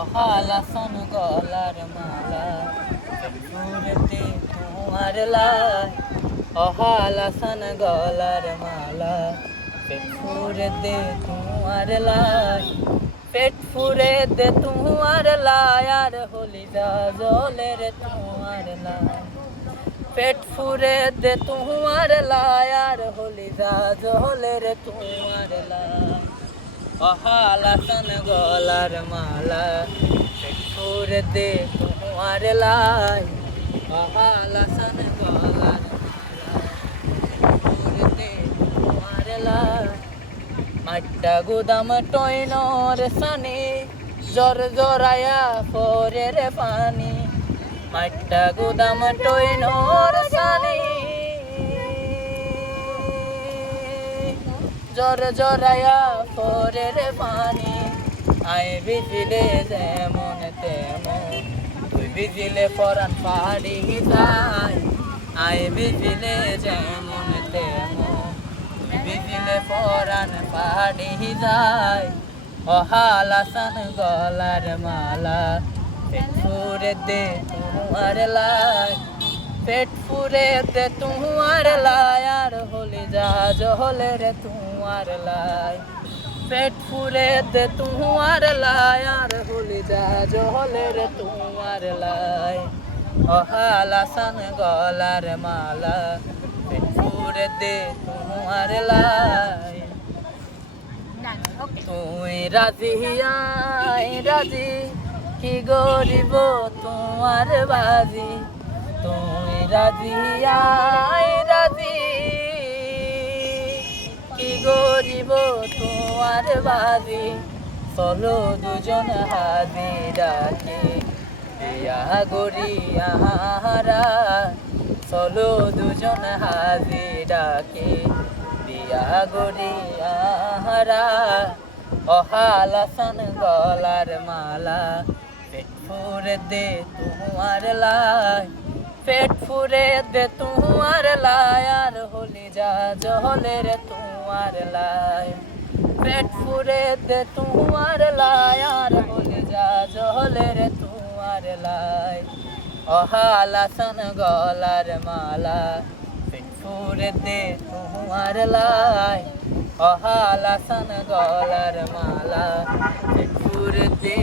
অহালাসন গলার মালা ফুরতে তোমার লাই। অহালাসন গলার মালা, পেট ফুরে দে তোমার লাই। পেট ফুরে দে তোমার লাই, আর হলি যা জলের তোমার লাই। পেট ফুরে দে তোমার লাই, আর হলি যা জলের তোমার লাই। অহালাসন গলার মালা দে তোমার লাই অহালাসন গলার দে তোমার লাই মাট্টা গুদাম টয়নর সানি জর জরায়া পরে রে পানি মাট্টা গুদাম টয়নর সানি জর জরায়া পরে রে পানি। আই বিজিলে যেমন তেমন, তুই বিজিলে পরান পাহাড়ি যায় আই বিজিলে যেমন তেমন, তুই বিজিলে পরান পাহাড়ি যায় অহালাসান গলার মালা ফুরে দে তোমার লাই। পেট ফুরে দে তোমার লাই, আর হলি যা জহলে রে তোমার লাই। পেট ফুরে দে তোমার লাই, আর হলি যা জহলে রে তোমার লাই। অহালাসান গলার মালা, পেট ফুরে দে তোমার লাই। তুই রাজি আই রাজি, কি গরিব তোমার বাজি। তুই রাজি আই রাজি। কি গরিব তোমার বাজি চলো দুজন হাজি ডাকে বিয়া গরিয়াহারা চলো দুজন হাজি ডাকে বিয়া গরিয়াহারা অহালাসন গলার মালা পেট দে তোমার লাই। পেট ফুরে দে তোমার লাই, আর হলি যা জহলের তোমার লাই। পেট ফুরে দে তোমার লাই, আর হলি যা জহলের তোমার লাই। অহালাসন গলার মালা, পেট ফুরে দে লাই। অহালাসন গলার মালা, পেট ফুরে দে